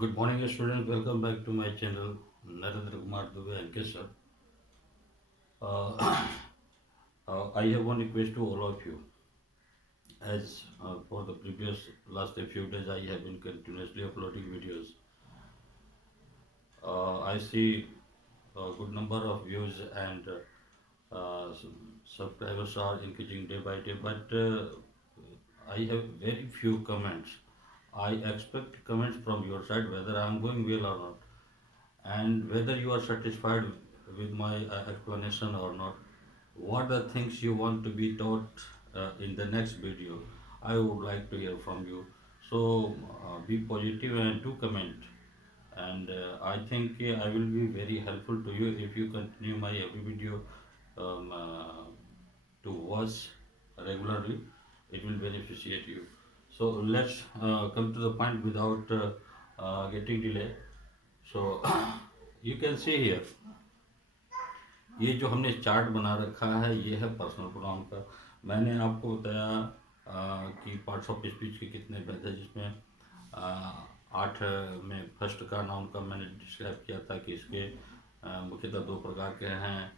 Good morning, students. Welcome back to my channel, Narendra Kumar Dubey and Kesar. Uh, I have one request to all of you. As for the previous last a few days, I have been continuously uploading videos. I see a good number of views and subscribers are increasing day by day, but I have very few comments. I expect comments from your side whether I am going well or not, and whether you are satisfied with my explanation or not. What the things you want to be taught in the next video, I would like to hear from you. So be positive and do comment, and I think I will be very helpful to you if you continue my every video um, uh, to watch regularly. It will beneficiate you. So let's come to the point without getting delay. So you can see here, ये जो हमने chart बना रखा है ये है personal pronoun का। मैंने आपको बताया कि पार्ट्स ऑफ स्पीच के कितने भेद है, जिसमें 8 में फर्स्ट का नाउन का मैंने डिस्क्राइब किया था कि इसके मुख्यतः 2 प्रकार के हैं,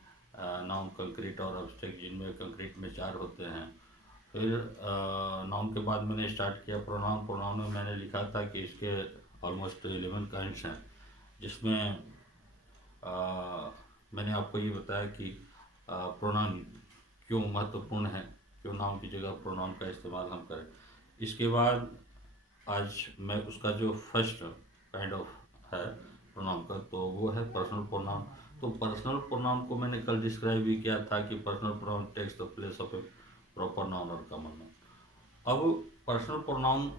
नाउन कंक्रीट और अब्स्ट्रैक्ट, जिनमें कंक्रीट में 4 होते हैं। फिर नाउन के बाद मैंने स्टार्ट किया प्रोनाउन। प्रोनाउन में मैंने लिखा था कि इसके ऑलमोस्ट 11 काइंड्स हैं, जिसमें मैंने आपको ये बताया कि प्रोनाउन क्यों महत्वपूर्ण है, क्यों नाउन की जगह प्रोनाउन का इस्तेमाल हम करें। इसके बाद आज मैं उसका जो फर्स्ट काइंड ऑफ है प्रोनाउन का, तो वो है पर्सनल प्रोनाउन। तो पर्सनल प्रोनाउन को मैंने कल डिस्क्राइब भी किया था कि personal pronoun takes the place of a proper noun और कॉमन नाउन। अब पर्सनल प्रोनाउन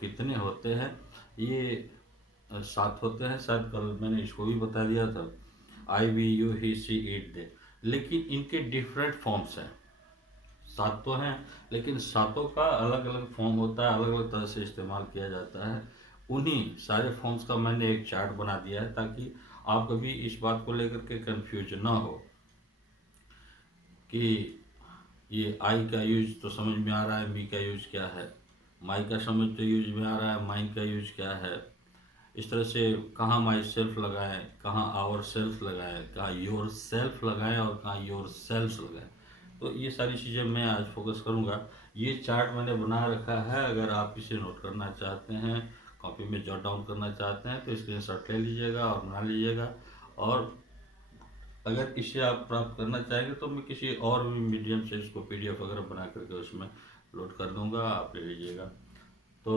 कितने होते हैं, ये 7 होते हैं। शायद कल मैंने इसको भी बता दिया था, I, we, you, he, she, it, they. लेकिन इनके डिफरेंट फॉर्म्स हैं। 7 तो हैं, लेकिन सातों का अलग अलग फॉर्म होता है, अलग अलग तरह से इस्तेमाल किया जाता है। उन्हीं सारे फॉर्म्स का मैंने एक चार्ट बना दिया है, ताकि आप कभी इस बात को लेकर के कंफ्यूज ना हो कि ये आई का यूज तो समझ में आ रहा है, मी का यूज क्या है, माई का समझ तो यूज में आ रहा है, माइन का यूज क्या है। इस तरह से कहाँ माई सेल्फ लगाएं, कहाँ आवर सेल्फ लगाएं, कहाँ योर सेल्फ लगाएं और कहाँ योर सेल्फ लगाएं। तो ये सारी चीज़ें मैं आज फोकस करूँगा। ये चार्ट मैंने बना रखा है, अगर आप इसे नोट करना चाहते हैं, कॉपी में जॉट डाउन करना चाहते हैं, तो स्क्रीनशॉट ले लीजिएगा और बना लीजिएगा। और अगर इसे आप प्राप्त करना चाहेंगे तो मैं किसी और भी मीडियम से इसको PDF वगैरह बना करके उसमें लोड कर दूँगा, आप ले लीजिएगा। तो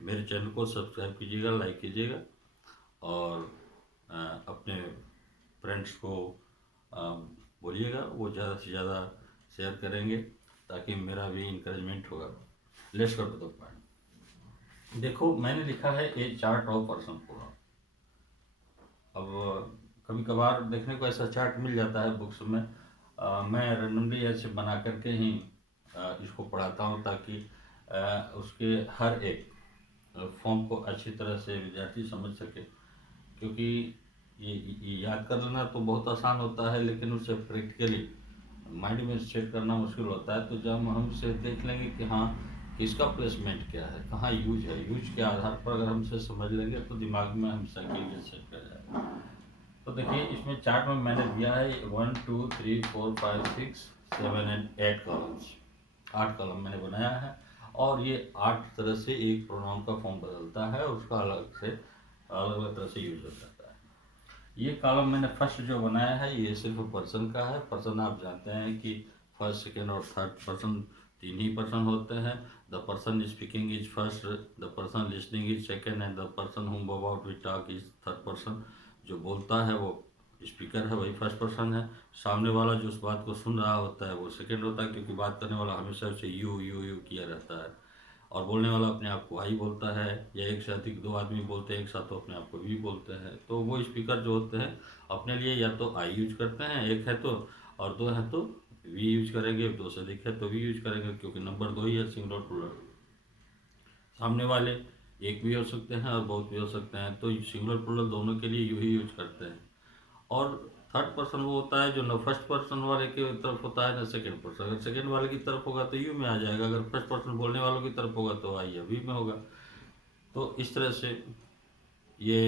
मेरे चैनल को सब्सक्राइब कीजिएगा, लाइक कीजिएगा, और अपने फ्रेंड्स को बोलिएगा, वो ज़्यादा से ज़्यादा शेयर करेंगे, ताकि मेरा भी इंकरेजमेंट होगा। Let's go to the point. देखो, मैंने लिखा है a chart of person pronoun. अब कभी कभार देखने को ऐसा चार्ट मिल जाता है बुक्स में, मैं रेंडमली ऐसे बना करके ही इसको पढ़ाता हूँ, ताकि उसके हर एक फॉर्म को अच्छी तरह से विद्यार्थी समझ सके। क्योंकि ये याद कर लेना तो बहुत आसान होता है, लेकिन उसे प्रैक्टिकली माइंड में सेट करना मुश्किल होता है। तो जब हम इसे देख लेंगे कि हाँ किसका प्लेसमेंट क्या है, कहाँ यूज है, यूज के आधार पर अगर हम इसे समझ लेंगे तो दिमाग में हमेशा के लिए सेट कर जाएगा। तो देखिए, इसमें चार्ट में मैंने दिया है 1 2 3 4 5 6 7 एंड 8 कॉलम्स। 8 कॉलम मैंने बनाया है, और ये 8 तरह से एक प्रोनाउन का फॉर्म बदलता है, उसका अलग अलग तरह से यूज हो जाता है। ये कॉलम मैंने फर्स्ट जो बनाया है ये सिर्फ पर्सन का है। पर्सन आप जानते हैं कि फर्स्ट, सेकेंड और थर्ड पर्सन 3 ही पर्सन होते हैं। The person speaking is first, the person listening is second, and the person whom about we talk is third person. जो बोलता है वो स्पीकर है, वही फर्स्ट पर्सन है। सामने वाला जो उस बात को सुन रहा होता है वो सेकेंड होता है, क्योंकि बात करने वाला हमेशा उसे यू यू यू किया रहता है, और बोलने वाला अपने आप को आई बोलता है, या एक से अधिक 2 आदमी बोलते हैं एक साथ तो अपने आप को वी बोलते हैं। तो वो स्पीकर जो होते हैं अपने लिए या तो आई यूज करते हैं, एक है तो, और 2 है तो वी यूज करेंगे, 2 से अधिक है तो वी यूज करेंगे, क्योंकि नंबर 2 ही है, सिंगुलर प्लूरल। सामने वाले एक भी हो सकते हैं और बहुत भी हो सकते हैं, तो सिंगुलर प्लूरल दोनों के लिए यू ही यूज करते हैं। और थर्ड पर्सन वो होता है जो न फर्स्ट पर्सन वाले की तरफ होता है न सेकंड पर्सन। अगर सेकंड वाले की तरफ होगा तो यू में आ जाएगा, अगर फर्स्ट पर्सन बोलने वालों की तरफ होगा तो आई या वी में होगा। तो इस तरह से ये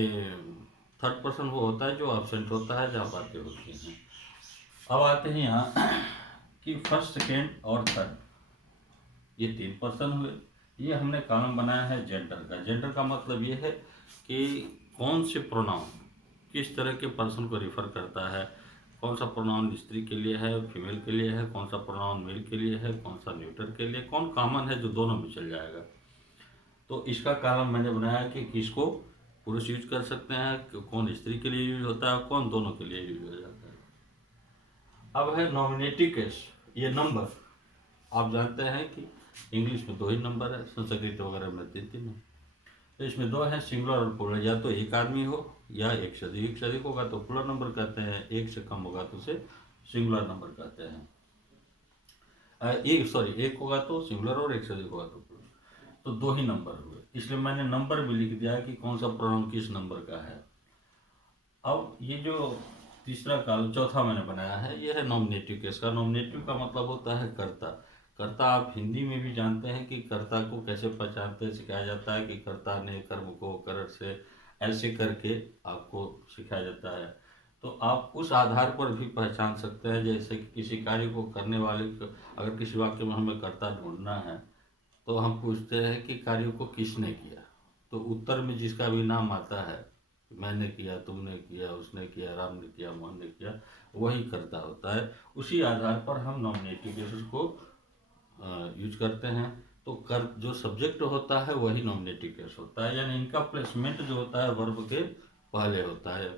थर्ड पर्सन वो होता है जो एब्सेंट होता है जहाँ बातें होती हैं। अब आते हैं यहाँ कि फर्स्ट, सेकेंड और थर्ड, ये 3 पर्सन हुए। ये हमने कॉलम बनाया है जेंडर का। जेंडर का मतलब ये है कि कौन से प्रोनाउन किस तरह के पर्सन को रिफ़र करता है, कौन सा प्रोनाउन स्त्री के लिए है, फीमेल के लिए है, कौन सा प्रोनाउन मेल के लिए है, कौन सा न्यूटर के लिए, कौन कॉमन है जो दोनों में चल जाएगा। तो इसका कॉलम मैंने बनाया कि किसको पुरुष यूज कर सकते हैं, कौन स्त्री के लिए यूज होता है, कौन दोनों के लिए यूज हो जाता है। अब है नॉमिनेटिव केस। ये नंबर आप जानते हैं कि इंग्लिश में 2 ही नंबर है, संस्कृत वगैरह में 3 है। तो इसमें 2 है, सिंगुलर और प्लूरल। या तो एक आदमी हो या एक से अधिक। एक से अधिक होगा तो प्लूरल नंबर कहते हैं, एक से कम होगा तो उसे सिंगुलर नंबर कहते हैं। एक होगा तो सिंगुलर और एक से अधिक होगा तो प्लूरल। तो 2 ही नंबर हुए, इसलिए मैंने नंबर भी लिख दिया कि कौन सा प्रोनाउन किस नंबर का है। अब ये जो तीसरा कॉलम, चौथा मैंने बनाया है, ये है नॉमिनेटिव केस का। नॉमिनेटिव का मतलब होता है कर्ता। कर्ता आप हिंदी में भी जानते हैं कि कर्ता को कैसे पहचानते हैं, सिखाया जाता है कि कर्ता ने कर्म को कर से ऐसे करके आपको सिखाया जाता है। तो आप उस आधार पर भी पहचान सकते हैं, जैसे कि किसी कार्य को करने वाले को, अगर किसी वाक्य में हमें कर्ता ढूंढना है तो हम पूछते हैं कि कार्य को किसने किया। तो उत्तर में जिसका भी नाम आता है, मैंने किया, तुमने किया, उसने किया, राम ने किया, मोहन ने किया, वही कर्ता होता है। उसी आधार पर हम नॉमिनेटिव केसेस को यूज करते हैं। तो कर जो सब्जेक्ट होता है वही नॉमिनेटिव केस होता है, यानी इनका प्लेसमेंट जो होता है वर्ब के पहले होता है।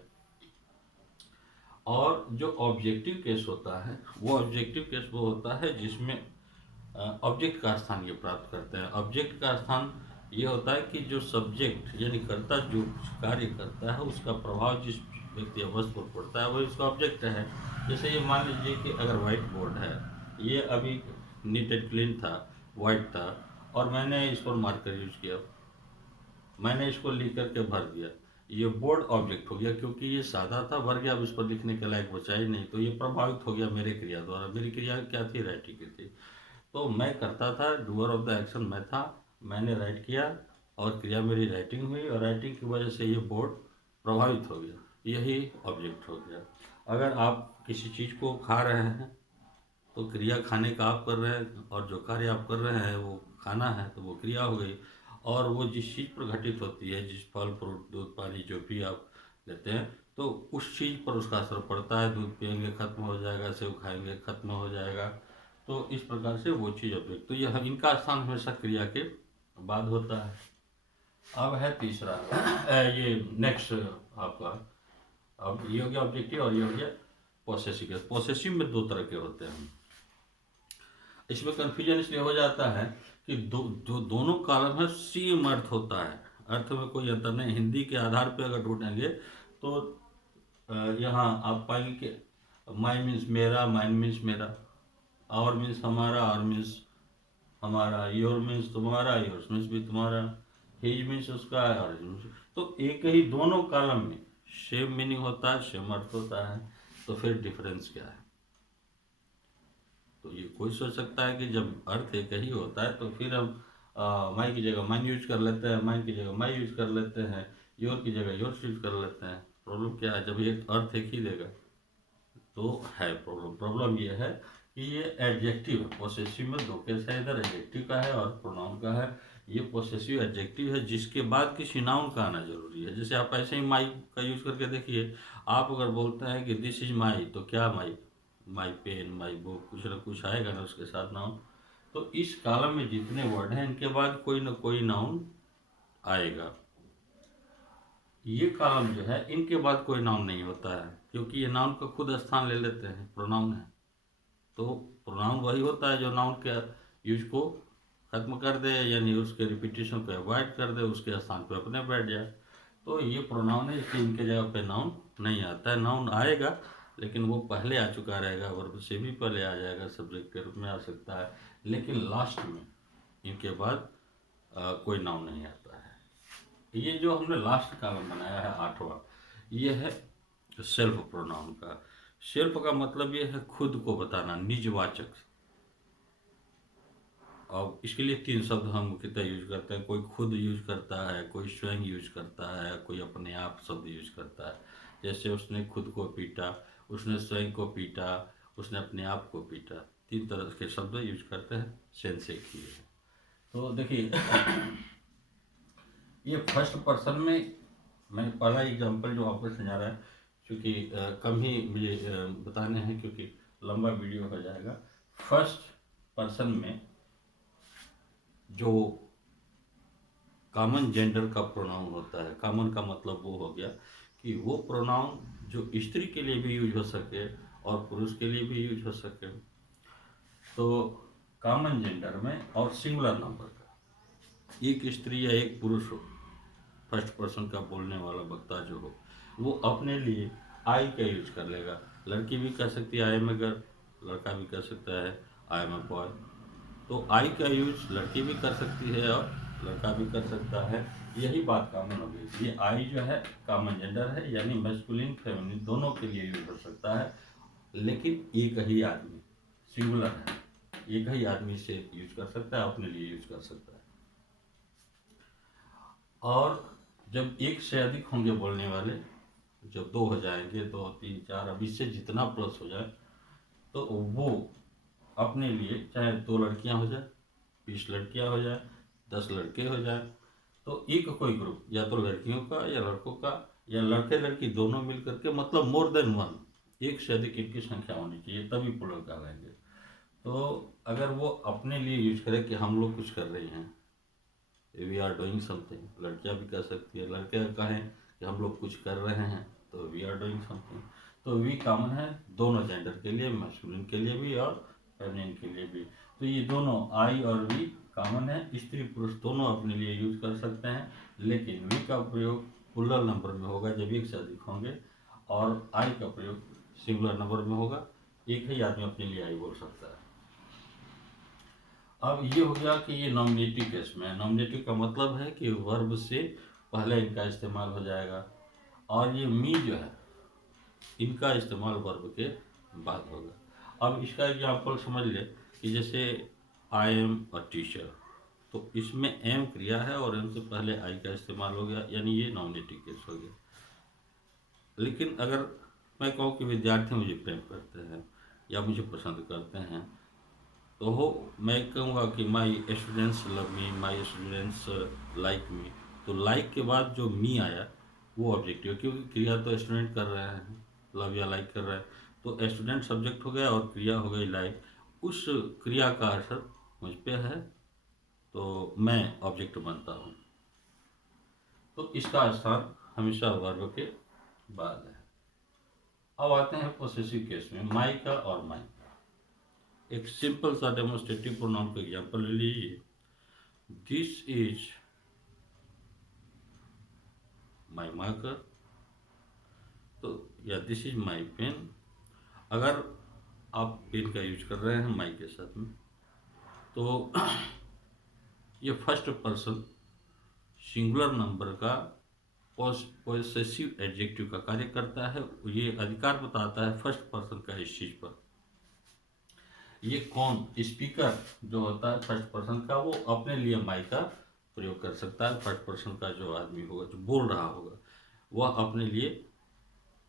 और जो ऑब्जेक्टिव केस होता है वो ऑब्जेक्टिव केस वो होता है जिसमें ऑब्जेक्ट का स्थान ये प्राप्त करते हैं। ऑब्जेक्ट का स्थान ये होता है कि जो सब्जेक्ट यानी कर्ता जो कार्य करता है उसका प्रभाव जिस व्यक्ति या वस्तु पर पड़ता है वही उसका ऑब्जेक्ट है। जैसे ये मान लीजिए कि अगर वाइट बोर्ड है, ये अभी नीट एंड क्लीन था, वाइट था, और मैंने इस पर मार्कर यूज किया, मैंने इसको लिख करके भर दिया, ये बोर्ड ऑब्जेक्ट हो गया क्योंकि ये सादा था, भर गया, अब इस पर लिखने के लायक बचा ही नहीं, तो ये प्रभावित हो गया मेरे क्रिया द्वारा। मेरी क्रिया क्या थी? राइटिंग की थी। तो मैं करता था, डूअर ऑफ द एक्शन मैं था, मैंने राइट किया और क्रिया मेरी राइटिंग हुई, और राइटिंग की वजह से ये बोर्ड प्रभावित हो गया, यही ऑब्जेक्ट हो गया। अगर आप किसी चीज़ को खा रहे हैं तो क्रिया खाने का आप कर रहे हैं, और जो कार्य आप कर रहे हैं वो खाना है, तो वो क्रिया हो गई। और वो जिस चीज़ पर घटित होती है, जिस फल फ्रूट दूध पानी जो भी आप लेते हैं, तो उस चीज़ पर उसका असर पड़ता है। दूध पियेंगे खत्म हो जाएगा, सेव खाएंगे खत्म हो जाएगा। तो इस प्रकार से वो चीज़ ऑब्जेक्ट, तो यह इनका स्थान हमेशा क्रिया के बाद होता है। अब है तीसरा ये नेक्स्ट आपका, अब ये हो गया ऑब्जेक्टिव और ये हो गया पॉसेसिव। पॉसेसिव में 2 तरह के होते हैं। इसमें कन्फ्यूजन इसलिए हो जाता है कि जो दोनों कॉलम है सेम अर्थ होता है, अर्थ में कोई अंतर नहीं। हिंदी के आधार पर अगर ढूंढेंगे तो यहाँ आप पाएंगे कि माई मीन्स मेरा, माइन मीन्स मेरा, और मीन्स हमारा, और मीन्स हमारा, योर मीन्स तुम्हारा, योर्स मीन्स भी तुम्हारा, हिज मीन्स उसका है, और तो एक ही दोनों कॉलम में सेम मीनिंग होता है, सेम अर्थ होता है। तो फिर डिफरेंस क्या है? तो ये कोई सोच सकता है कि जब अर्थ एक ही होता है तो फिर हम माई की जगह माइन यूज कर लेते हैं, माइन की जगह माई यूज कर लेते हैं, योर की जगह योर्स यूज कर लेते हैं। प्रॉब्लम क्या है? जब ये अर्थ एक ही देगा तो है प्रॉब्लम। प्रॉब्लम ये है कि ये एडजेक्टिव है। पोसेसिव में 2 केस है, इधर एडजेक्टिव का है और प्रोनाउन का है। ये पोसेसिव एडजेक्टिव है जिसके बाद किसी नाउन का आना जरूरी है। जैसे आप ऐसे ही माई का यूज करके देखिए, आप अगर बोलते हैं कि दिस इज माई, तो क्या माई? माई पेन, माई बुक, कुछ ना कुछ आएगा ना उसके साथ नाउन। तो इस कॉलम में जितने वर्ड हैं इनके बाद कोई ना कोई नाउन आएगा। ये कॉलम जो है इनके बाद कोई नाउन नहीं होता है, क्योंकि ये नाउन का खुद स्थान ले लेते हैं, प्रोनाउन है। तो प्रोनाउन वही होता है जो नाउन के यूज को खत्म कर दे, यानी उसके रिपीटेशन को अवॉइड कर दे, उसके स्थान पे अपने बैठ जाए। तो ये प्रोनाउन है, इसलिए इनके जगह पे नाउन नहीं आता है। नाउन आएगा लेकिन वो पहले आ चुका रहेगा, वर्ब से भी पहले आ जाएगा, सब्जेक्ट के रूप में आ सकता है, लेकिन लास्ट में इनके बाद कोई नाउन नहीं आता है। ये जो हमने लास्ट कॉलम बनाया है 8वां, ये है सेल्फ प्रोनाउन का। सेल्फ का मतलब ये है खुद को बताना, निजवाचक। अब इसके लिए तीन शब्द हम मुख्यतः यूज करते हैं। कोई खुद यूज करता है, कोई स्वयं यूज करता है, कोई अपने आप शब्द यूज करता है। जैसे उसने खुद को पीटा, उसने स्वयं को पीटा, उसने अपने आप को पीटा। तीन तरह के शब्द यूज करते हैं, सेंस एक ही है। तो देखिए ये फर्स्ट पर्सन में मैं पहला एग्जांपल जो आपको समझा रहा है, क्योंकि कम ही मुझे बताने हैं क्योंकि लंबा वीडियो हो जाएगा। फर्स्ट पर्सन में जो कॉमन जेंडर का प्रोनाउन होता है, कॉमन का मतलब वो हो गया कि वो प्रोनाउन जो स्त्री के लिए भी यूज हो सके और पुरुष के लिए भी यूज हो सके। तो कॉमन जेंडर में और सिंगुलर नंबर का, एक स्त्री या एक पुरुष हो, फर्स्ट पर्सन का बोलने वाला वक्ता जो हो, वो अपने लिए आई का यूज कर लेगा। लड़की भी कर सकती है आई एम ए गर्ल, लड़का भी कर सकता है आई एम ए बॉय। तो आई का यूज लड़की भी कर सकती है और लड़का भी कर सकता है। यही बात कॉमन हो गई। ये आई जो है कॉमन जेंडर है, यानी मैस्कुलिन फेमिनिन दोनों के लिए यूज हो सकता है, लेकिन एक ही आदमी सिंगुलर है, एक ही आदमी से यूज कर सकता है, अपने लिए यूज कर सकता है। और जब एक से अधिक होंगे बोलने वाले, जब दो हो जाएंगे, दो तीन चार, अब इससे जितना प्लस हो जाए, तो वो अपने लिए चाहे दो लड़कियां हो जाए, 20 लड़कियां हो जाए, 10 लड़के हो जाए, तो एक कोई ग्रुप या तो लड़कियों का या लड़कों का या लड़के लड़की दोनों मिल करके, मतलब मोर देन वन, एक से अधिक एक की संख्या होनी चाहिए, तभी प्लुरल कहलाएंगे। तो अगर वो अपने लिए यूज करे कि हम लोग कुछ कर रहे हैं, वी आर डूइंग समथिंग, लड़कियां भी कर सकती है, लड़के कहें कि हम लोग कुछ कर रहे हैं, तो वी आर डूइंग समथिंग। तो वी कॉमन है दोनों जेंडर के लिए, मैस्कुलिन के लिए भी और फेमिनिन के लिए भी। तो ये दोनों आई और वी कॉमन है, स्त्री पुरुष दोनों अपने लिए यूज कर सकते हैं, लेकिन वी का प्रयोग प्लुरल नंबर में होगा जब एक से अधिक होंगे, और आई का प्रयोग सिंगुलर नंबर में होगा, एक ही आदमी अपने लिए आई बोल सकता है। अब ये हो गया कि ये नॉमिनेटिव केस में, नॉमिनेटिव का मतलब है कि वर्ब से पहले इनका इस्तेमाल हो जाएगा, और ये मी जो है इनका इस्तेमाल वर्ब के बाद होगा। अब इसका एग्जाम्पल समझ ले कि जैसे आई एम अ टीचर, तो इसमें एम क्रिया है और एम से पहले आई का इस्तेमाल हो गया, यानी ये नॉमिनेटिव केस हो गया। लेकिन अगर मैं कहूँ कि विद्यार्थी मुझे प्रेम करते हैं या मुझे पसंद करते हैं, तो हो मैं कहूँगा कि my students love me, my students like me. तो लाइक के बाद जो मी आया वो ऑब्जेक्टिव, क्योंकि क्रिया तो स्टूडेंट कर रहे हैं, लव या लाइक कर रहे हैं, तो स्टूडेंट सब्जेक्ट हो गया और क्रिया हो गई लाइक। उस क्रिया का असर मुझ पे है, तो मैं ऑब्जेक्ट बनता हूँ। तो इसका स्थान हमेशा वर्ब के बाद है। अब आते हैं पोसेसिव केस में, माई का और माई का। एक सिंपल सा डेमोन्स्ट्रेटिव प्रोनाउन का एग्जांपल ले लीजिए, दिस इज माई मार्कर, तो या दिस इज माई पेन। अगर आप पेन का यूज कर रहे हैं माई के साथ में, तो ये फर्स्ट पर्सन सिंगुलर नंबर का पॉसेसिव एडजेक्टिव का कार्य करता है। ये अधिकार बताता है फर्स्ट पर्सन का इस चीज पर। ये कौन, स्पीकर जो होता है फर्स्ट पर्सन का, वो अपने लिए माई का प्रयोग कर सकता है। फर्स्ट पर्सन का जो आदमी होगा, जो बोल रहा होगा, वह अपने लिए,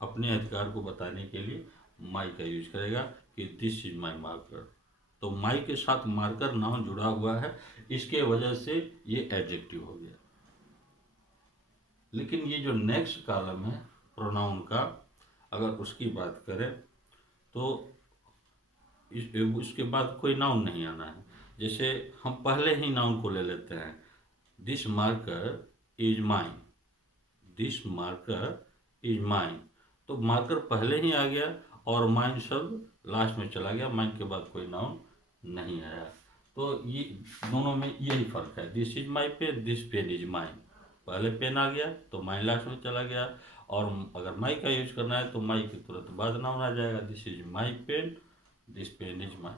अपने अधिकार को बताने के लिए माई का यूज करेगा कि दिस इज माई मार्कर। तो माई के साथ मार्कर नाउन जुड़ा हुआ है, इसके वजह से ये एडजेक्टिव हो गया। लेकिन ये जो नेक्स्ट कॉलम है प्रोनाउन का, अगर उसकी बात करें तो उसके बाद कोई नाउन नहीं आना है। जैसे हम पहले ही नाउन को ले लेते हैं, this marker is mine, this marker is mine, तो मार्कर पहले ही आ गया और माइन शब्द लास्ट में चला गया, माइन के बाद कोई नाउन नहीं आया। तो ये दोनों में यही फर्क है, this is my pen, this pen is mine, पहले पेन आ गया तो माइन लास्ट में चला गया। और अगर माई का यूज करना है तो माई के तुरंत बाद नाउन आ जाएगा, this is my pen, this pen is mine.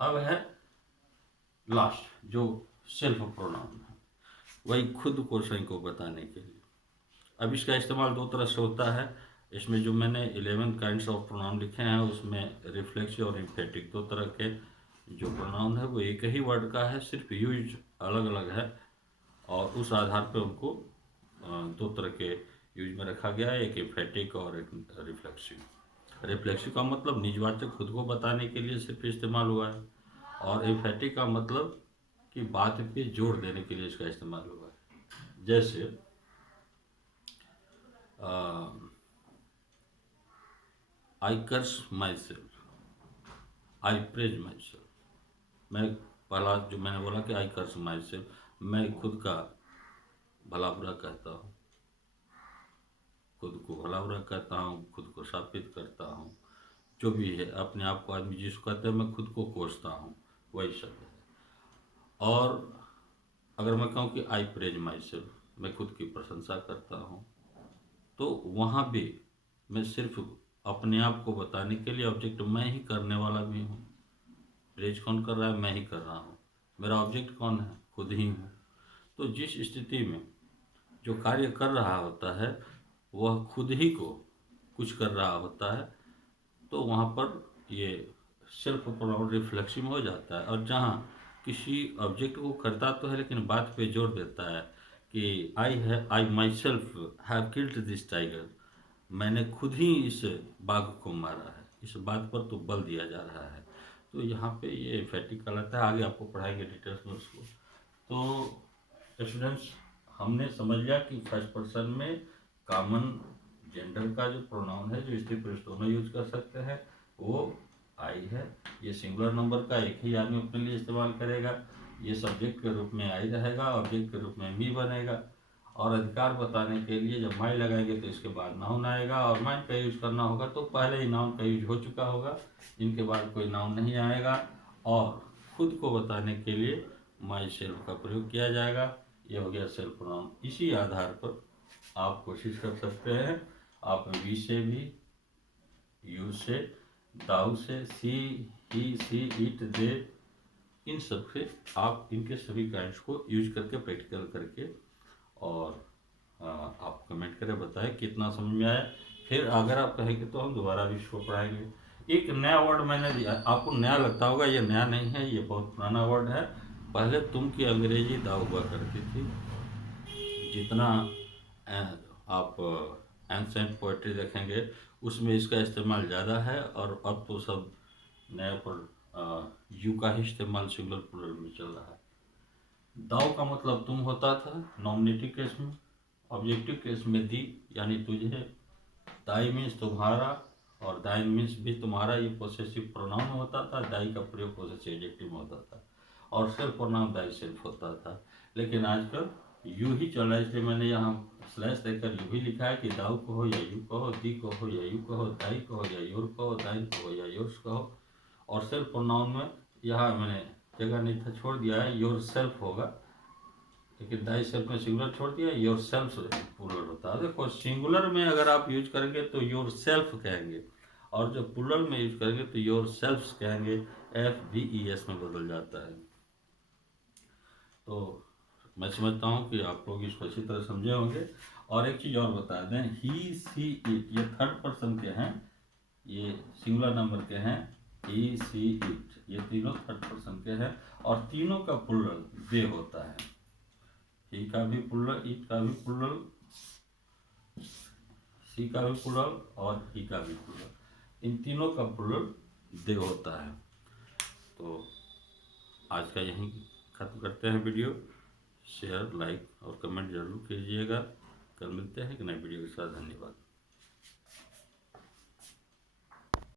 अब है लास्ट जो सेल्फ प्रोनाउन है, वही खुद को स्वयं को बताने के लिए। अब इसका इस्तेमाल दो तरह से होता है। इसमें जो मैंने 11 काइंड्स ऑफ प्रोनाउन लिखे हैं, उसमें रिफ्लेक्सिव और इम्फेटिक दो तरह के जो प्रोनाउन है वो एक ही वर्ड का है, सिर्फ यूज अलग अलग है, और उस आधार पे उनको दो तरह के यूज में रखा गया है, एक एम्फेटिक और एक रिफ्लेक्सिव। रिफ्लेक्सिव का मतलब निजवाचक खुद को बताने के लिए सिर्फ इस्तेमाल हुआ है, और एम्फेटिक का मतलब कि बात पे जोर देने के लिए इसका इस्तेमाल हुआ है। जैसे I curse myself, I praise myself. मैं पहला जो मैंने बोला कि आई कर्स माई सेल्फ, मैं खुद का भला बुरा कहता हूँ, खुद को भला बुरा कहता हूँ, खुद को शापित करता हूँ, जो भी है अपने आप को आदमी जिसको कहते हैं मैं खुद को कोसता हूँ, वही शब्द है। और अगर मैं कहूँ कि आई प्रेज माई सेल्फ, मैं खुद की प्रशंसा करता हूँ, तो वहाँ भी मैं सिर्फ अपने आप को बताने के लिए ऑब्जेक्ट मैं ही करने वाला भी हूँ। प्रेज कौन कर रहा है? मैं ही कर रहा हूँ। मेरा ऑब्जेक्ट कौन है? खुद ही हूँ। तो जिस स्थिति में जो कार्य कर रहा होता है वह खुद ही को कुछ कर रहा होता है, तो वहाँ पर ये सेल्फ प्रोनाउन रिफ्लेक्सिव हो जाता है। और जहाँ किसी ऑब्जेक्ट को करता तो है लेकिन बात पे जोर देता है कि I myself have killed this tiger, मैंने खुद ही इस बाघ को मारा है, इस बात पर तो बल दिया जा रहा है। तो यहाँ पे ये एम्फेटिक कहलाता है। आगे आपको पढ़ाएंगे डिटेल्स में उसको। तो स्टूडेंट्स, हमने समझ लिया कि फर्स्ट पर्सन में कॉमन जेंडर का जो प्रोनाउन है, जो स्त्री पुरुष दोनों यूज कर सकते हैं, वो आई है। ये सिंगुलर नंबर का एक ही आदमी अपने लिए इस्तेमाल करेगा। ये सब्जेक्ट के रूप में आई रहेगा, ऑब्जेक्ट के रूप में मी बनेगा। और अधिकार बताने के लिए जब माई लगाएंगे तो इसके बाद नाउन आएगा, और माइन का यूज करना होगा तो पहले ही नाउन का यूज हो चुका होगा, इनके बाद कोई नाउन नहीं आएगा। और खुद को बताने के लिए माई सेल्फ का प्रयोग किया जाएगा। ये हो गया सेल्फ प्रोनाउन। इसी आधार पर आप कोशिश कर सकते हैं, आप वी से भी, यू से, दाऊ से, सी, ही, सी, इट, दे, इन सब से आप इनके सभी काइंड्स को यूज करके प्रैक्टिकल करके, और आप कमेंट करें, बताएं कितना समझ में आया। फिर अगर आप कहेंगे तो हम दोबारा भी इसको पढ़ाएंगे। एक नया वर्ड मैंने दिया, आपको नया लगता होगा, ये नया नहीं है, ये बहुत पुराना वर्ड है। पहले तुम की अंग्रेजी दा हुआ करती थी। जितना आप एंसेंट पोएट्री देखेंगे उसमें इसका इस्तेमाल ज़्यादा है, और अब तो सब नए पर यू का ही इस्तेमाल सिंगुलर प्लूरल में चल रहा है। दाव का मतलब तुम होता था नॉमिनेटिव केस में, ऑब्जेक्टिव केस में दी यानी तुझे, दाई मीन्स तुम्हारा, और दाइन मीन्स भी तुम्हारा, ये पोसेसिव प्रोनाउन होता था। दाई का प्रयोग पोसेसिव एडजेक्टिव में होता था, और सेल्फ प्रोनाउन दाई सेल्फ होता था। लेकिन आजकल यू ही चल रहा है, इसलिए मैंने यहाँ स्लैश देकर यू ही लिखा है कि दाऊ कहो या यू कहो, दी कहो या यू कहो, दाई कहो या योर कहो, दाइन कहो या योर्स कहो। और सेल्फ प्रोनाउन में यहाँ मैंने जगह नहीं था, छोड़ दिया है, योर सेल्फ होगा, लेकिन दाई सेल्फ में सिंगुलर छोड़ दिया, योर सेल्फ प्लूरल होता है। देखो सिंगुलर में अगर आप यूज करेंगे तो योर सेल्फ कहेंगे, और जब प्लूरल में यूज करेंगे तो योर सेल्फ्स कहेंगे, FVES में बदल जाता है। तो मैं समझता हूँ कि आप लोग इसको अच्छी तरह समझे होंगे। और एक चीज़ और बता दें, ही, सी, इट ये थर्ड पर्सन के हैं, ये सिंगुलर नंबर के हैं। ही, सी, इट ये तीनों थर्ड पर्सन के हैं, और तीनों का प्लूरल दे होता है। ही का भी प्लूरल, इट का भी प्लूरल, सी का भी प्लूरल, और ही का भी प्लूरल, इन तीनों का प्लूरल दे होता है। तो आज का यहीं खत्म करते हैं वीडियो। शेयर, लाइक और कमेंट जरूर कीजिएगा। कल मिलते हैं एक नए वीडियो के साथ। धन्यवाद।